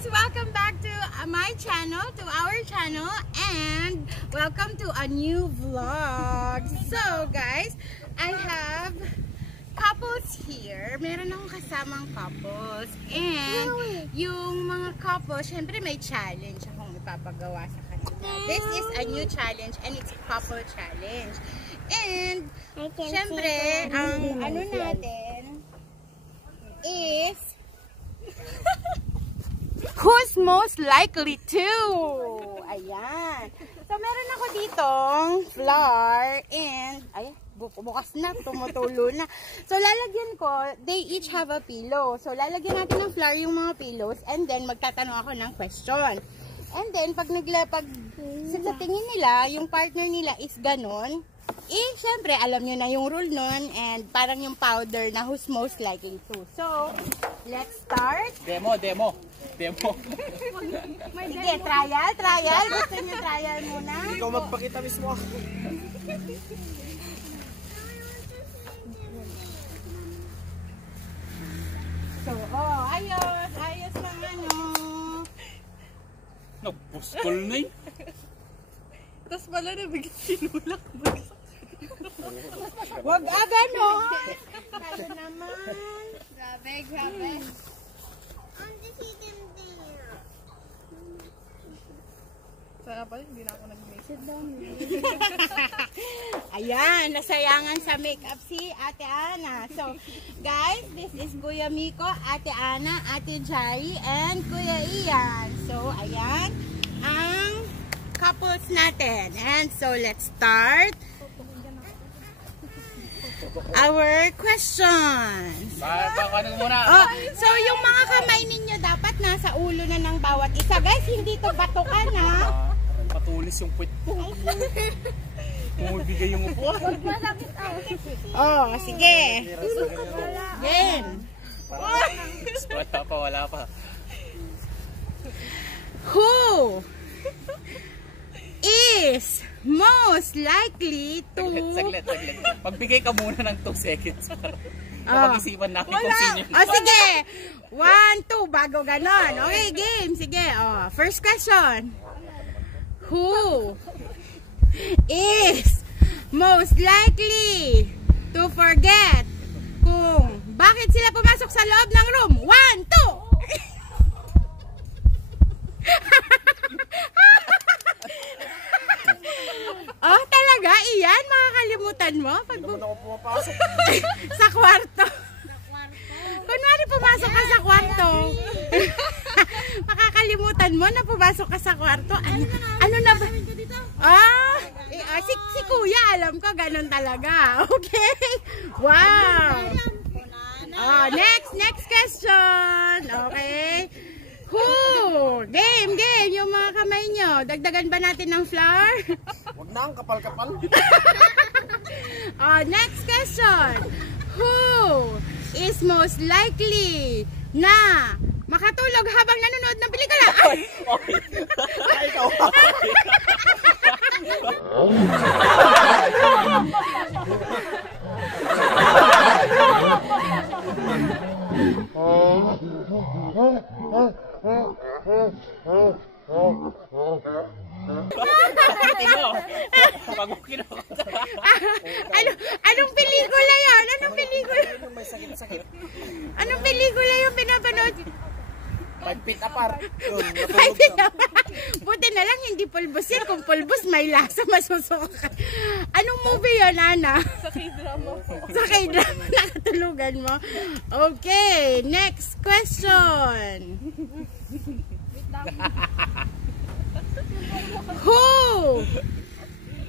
guys, welcome back to my channel, to our channel, and welcome to a new vlog. So guys, I have couples here. Meron akong kasamang couples, and yung mga couples, syempre may challenge akong ipapagawa sa kanila. This is a new challenge and it's a couple challenge. And syempre, ang ano natin is who's most likely to? Ayan. So, meron ako ditong flour and, ay, bukas na, tumutulo na. So, lalagyan ko, they each have a pillow. So, lalagyan natin ng flour yung mga pillows and then magtatanong ako ng question. And then, pag sa tingin nila, yung partner nila is ganon, eh, syempre, alam nyo na yung rule nun and parang yung powder na who's most likely to. So, let's start. Demo. Sige, trial. Gusto nyo trial muna? Ikaw magpakita mismo. So, ayos mga ano. Nagpuskol na eh. Tapos pala nabigit sinulak mo. Wag ganon. Kaya naman. Grabe. Sana pala, hindi na ako nag-makeup. Ayan, nasayangan sa makeup si Ate Ana. So, guys, this is Kuya Miko, Ate Ana, Ate Jai, and Kuya Ian. So, ayan ang couples natin. And so, let's start our questions. Ano muna? Oh, so, yung mga kamay ninyo dapat nasa ulo na ng bawat isa. Guys, hindi to batukan, ha? Patulis yung puwit po. Bumibigay yung upuan. Oh, sige. Game. Wala pa. Who is most likely to... Saglit. Magbigay ka muna ng 2 seconds. Kapag-isipan namin kung sino yun. Oh, sige. 1, 2, bago ganon. Okay, game. Sige. Oh, first question. Who is most likely to forget kung bakit sila pumasok sa loob ng room? 1, 2! Oh, talaga? Iyan? Makakalimutan mo? Pag Naman ako pumapasok. sa kwarto. Kunwari pumasok ka sa kwarto. Makakalimutan mo na pumasok ka sa kwarto. Ano na ba? Si Kuya, alam ko, ganun talaga. Okay? Wow! Oh, next question. Okay? Who? Game. Yung mga kamay nyo. Dagdagan ba natin ng flour? Huwag na ang kapal-kapal. Oh, next question. Who is most likely na makatulog habang nanonood ng pelikula? Okay. Ikaw. Anong pelikula yan? Anong pelikula? May sakit. Anong pelikula yung pinapanood? 5 feet apart. Buti na lang hindi pulbos yan. Kung pulbos may lasa, masusuka. Anong movie yun, Ana? Sa K-drama po. Sa K-drama, nakatulugan mo. Okay, next question. Who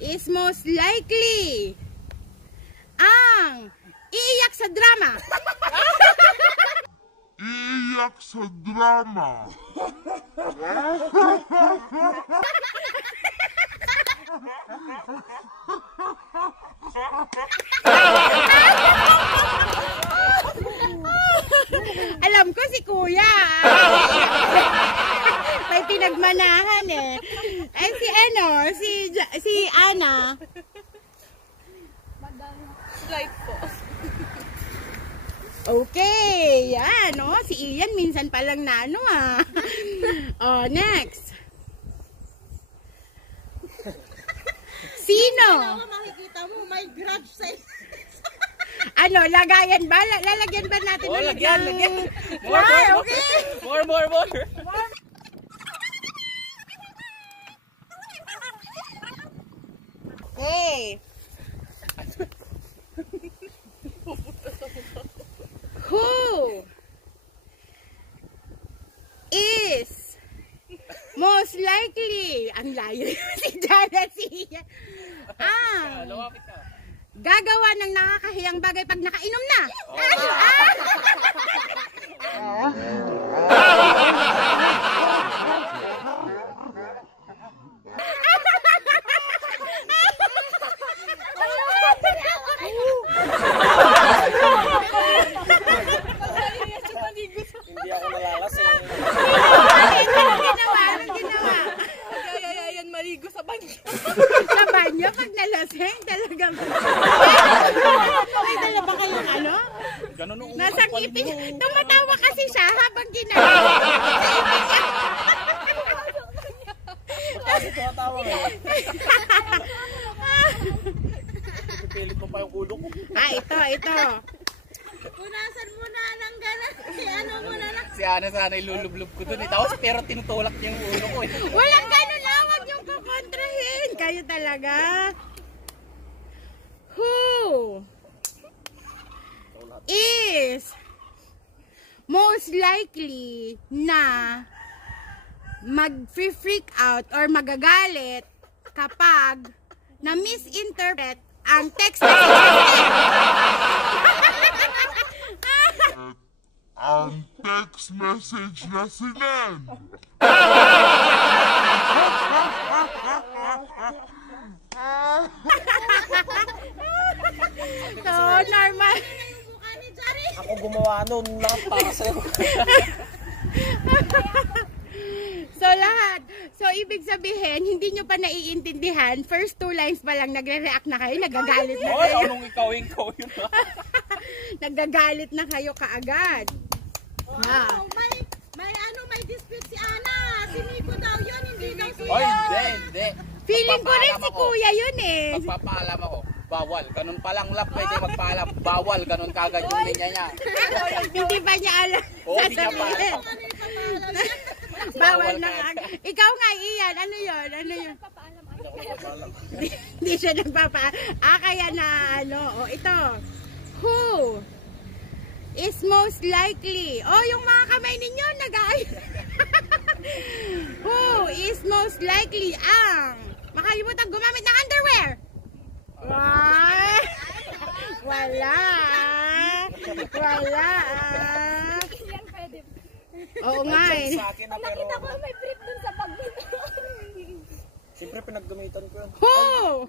is most likely ang iiyak sa drama? Iiyak sa drama. Alam ko si Kuya. May pinagmanahan eh. Eh si Ana. Slide po. Okay, yan, no? Si Ian minsan pa lang na ano Oh, next. Sino? Makikita mo, may grudge sa'yo. Ano, lagayan ba? Lalagyan ba natin? Oh, lagyan. Why? Okay. More. Okay. Who is most likely, ang layo si Jana siya, Lumapit ka. gagawa ng nakakahiyang bagay pag nakainom na? Hindi ako nalalasing. Anong ginawa? Yan, maligo sa banyo. Sa banyo pag nalaseng talaga. May dala ba kayong ano? Ganun nung Nasa ngipin. Tumatawa kasi siya habang ginagawa. Kasi tumatawa nga. Pipilit mo pa yung ulo ko. Ito. Punasan mo na ng gana. Ano mo na lang. Si Ana sana ilulublub ko dun. Tapos pero tinutulak niya yung ulo ko. Walang gano'n na. Huwag niyong kukontrahin. Kayo talaga. Who is most likely na mag-freak out or magagalit kapag na-misinterpret ang text message? Ang text message na sinend. So, normal. Ako gumawa nun. Nakapasa. So, lahat. So, ibig sabihin, hindi nyo pa naiintindihan. First 2 lines pa lang, nagre-react na kayo. Nagagalit na Oy, kayo. anong ikaw yun? Nagagalit na kayo kaagad. Ha? May dispute si Ana. Si Nico daw yun, hindi daw si Oy, hindi. Feeling ko rin si kuya yun eh. Magpapaalam ako. Bawal. Ganun palang lap. Pwede magpaalam. Bawal. Ganun kagad yung linya niya. Hindi pa niya alam. Oo, hindi niya pa alam. Bawal na agad. Ikaw nga, Ian. Ano yun? Hindi siya nagpapaalam. Kaya na ano. Ito. Who is most likely? Yung mga kamay ninyo nag-aayos. Who is most likely ang makalimutan gumamit ng underwear? Wala. Oo nga eh. Nakita ko may brief dun sa bag. Siyempre pinaggamitan ko yun. Who?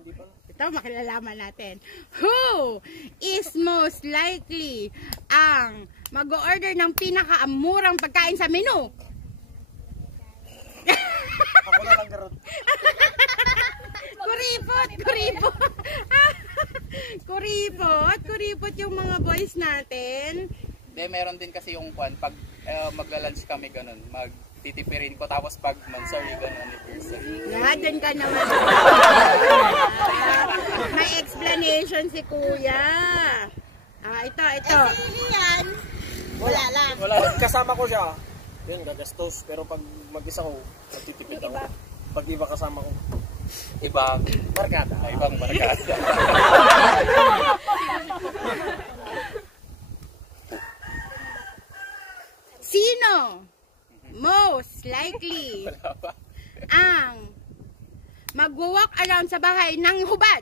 Ito makilalaman natin. Who is most likely ang mag-order ng pinakamurang pagkain sa menu? Ako na lang garot. Kuripot yung mga boys natin. Hindi, meron din kasi yung pag magla-lunch kami ganun, magtitipirin ko tapos pag mansari ganun anniversary. Dyan ka naman. May explanation si kuya. Ito. Ian. Wala lang. Wala, kasama ko siya. Yun, gagastos. Pero pag mag-isa ko, magtitipid ako. Pag iba kasama ko, Ibang barkada. Ibang barkada. Sino most likely ang mag-walk around sa bahay ng hubad?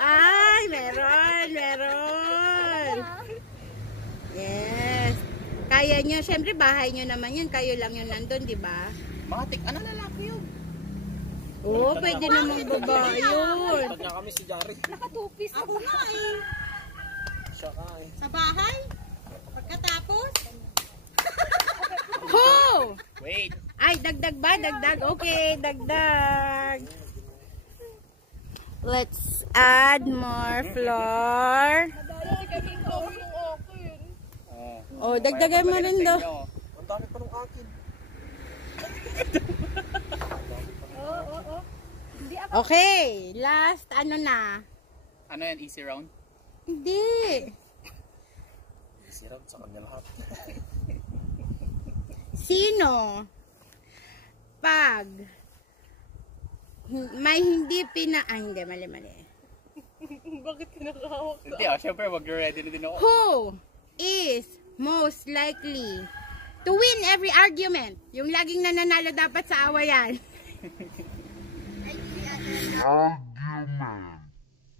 Ay, meron. Yes. Kaya nyo, syempre bahay nyo naman yun. Kayo lang yun nandun, di ba? Matik, ano lalaki yun? Oo, pwede namang babae yun. pag niya kami si Jari. Nakatupis. Ako nga eh. Siya ka eh. Sa bahay. Pagkatapos. Who? Wait. Ay, dagdag ba? Dagdag. Okay, dagdag. Let's add more flour. Dali kaming gawin yung akin. Oh, dagdagan mo rin daw. Ang dami pa nung akin. Oo. Hindi ako. Okay, last ano na? Ano yan, easy round? Hindi. Sirap sa kanya lahat. Sino? Pag may hindi hindi, mali. Bakit kinakahawak ka? Hindi syempre mag-ready na din ako. Who is most likely to win every argument? Yung laging nananalo dapat sa awayan. Argument.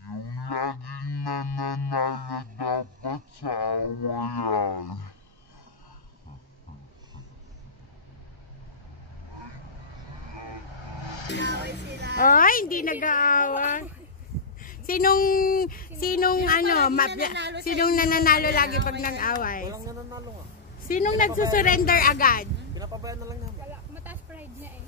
Yung laging nananalo dapat sa awayan. Ay, hindi nag-aawa. Sinong nananalo lagi pag nag-away? Walang nananalo nga. Sinong nagsusurrender agad? Pinapabayaan na lang namin. Wala, mataas pride niya eh.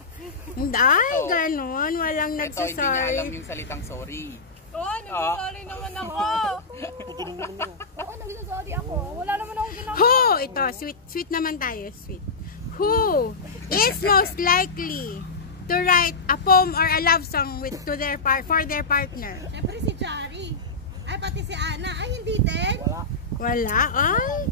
Ay, ganun. Walang Ito, hindi niya alam nagsusorry. yung salitang sorry. Oo, nagsasorry naman ako. Oo, nagsasorry ako. Wala naman akong ginagawa. Who? Ito, sweet naman tayo, sweet. Who is most likely to write a poem or a love song for their partner? Siyempre si Chari. Ay, pati si Ana. Ay, hindi din. Wala? Ay,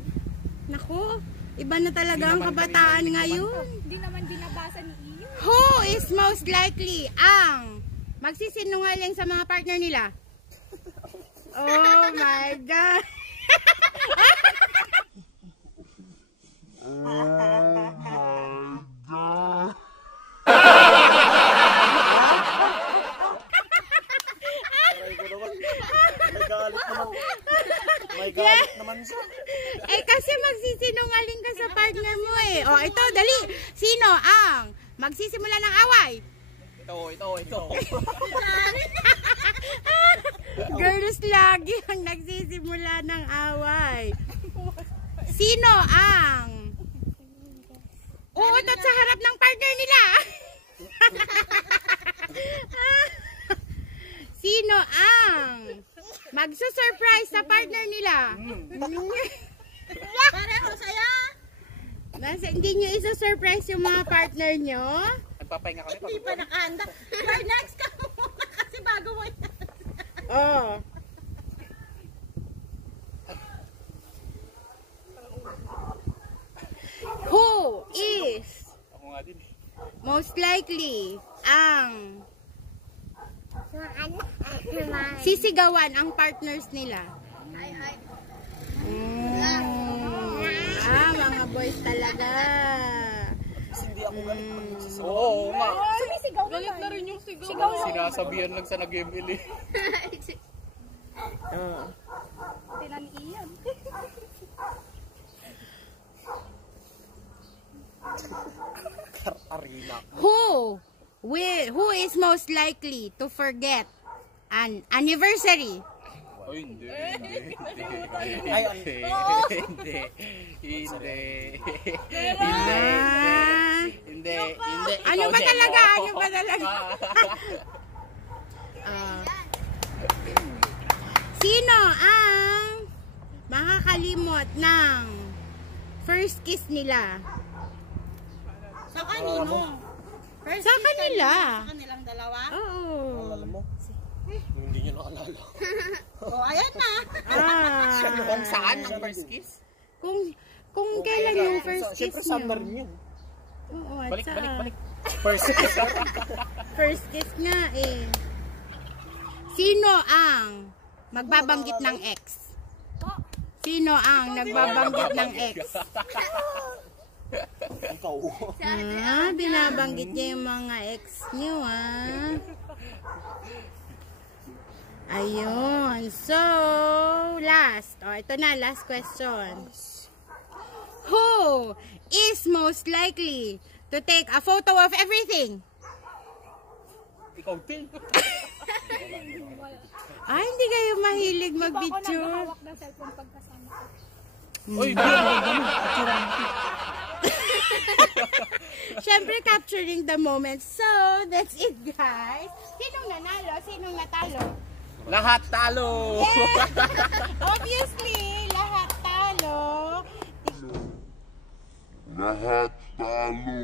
naku. Iba na talaga ang kabataan ngayon. Hindi naman binabasa ni Iyo. Who is most likely ang magsisinungaling sa mga partner nila? Oh my God! Oh my God. Aray ko naman. May galit naman. May galit naman siya. Eh kasi magsisinungaling ka sa partner mo eh. Oh, ito, dali. Sino ang magsisimula ng away? Ito. Girls lagi ang nagsisimula ng away. Sino ang uutot sa harap ng partner nila? Sino ang magsusurprise sa partner nila? Pareho saya. Hindi nyo isa-surprise yung mga partner nyo? Nagpapahinga kami. Hindi pa nakahanda. You're next ka muna kasi bago mo yan. Oh. Who is Ako nga din. most likely ang sisigawan ang partners nila? Mga boys talaga. Kasi hindi ako galit pag nagsisigaw. Oo nga. Sumisigaw naman. Galit na rin yung sigaw. Sinasabihan lang sa nag-ML eh. Tinan ni Iyan. Arena. Who is most likely to forget an anniversary? Ay, hindi. Ay, Hindi. Ano ba talaga? Sino ang makakalimot ng first kiss nila? Sa kanino? First Sa kiss kanila. Sa kanilang dalawa? Oo. alam mo. Hindi niyo naalala. Oh, ayan na. Kung saan ang first kiss? Kung kailan yung first kiss Siyempre summer nyo? yun. Oo, at Balik. First kiss. first kiss nga eh. Sino ang magbabanggit ng ex? Sino ang nagbabanggit ng ex? Ikaw. Binabanggit niya yung mga ex niyo Ayun. So, last. Ito na, last question. Who is most likely to take a photo of everything? Ikaw din. Hindi kayo mahilig Ako mag-picture. naghahawak ng cellphone pagkasama ko. Uy, Siyempre, capturing the moment. So, that's it, guys. Sinong nanalo? Sinong natalo? lahat talo. Obviously, lahat talo. lahat talo.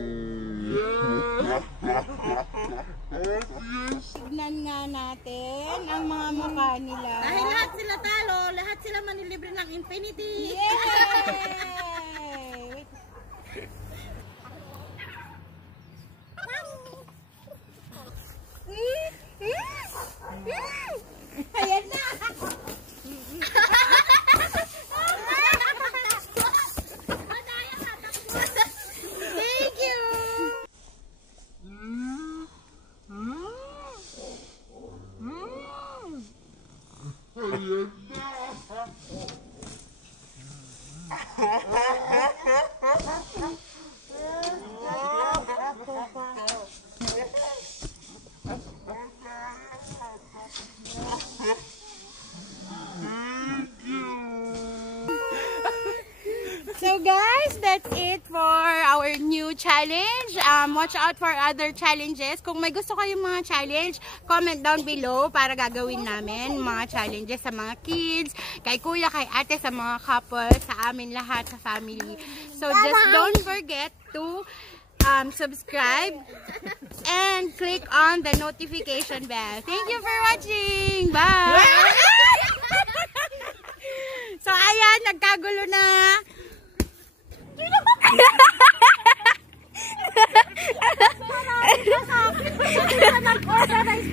Tignan nga natin ang mga mukha nila. Dahil lahat sila talo, lahat sila manilibre ng infinity. Yay! Ayan na! Thank you! Ayan So guys, that's it for our new challenge. Watch out for other challenges. Kung may gusto kayong mga challenge, comment down below para gagawin namin mga challenges sa mga kids, kay kuya, kay ate, sa mga couple, sa amin lahat, sa family. So just don't forget to subscribe and click on the notification bell. Thank you for watching. Bye! So ayan, nagkagulo na. Marami ka sa akin. Marami ka ng organize.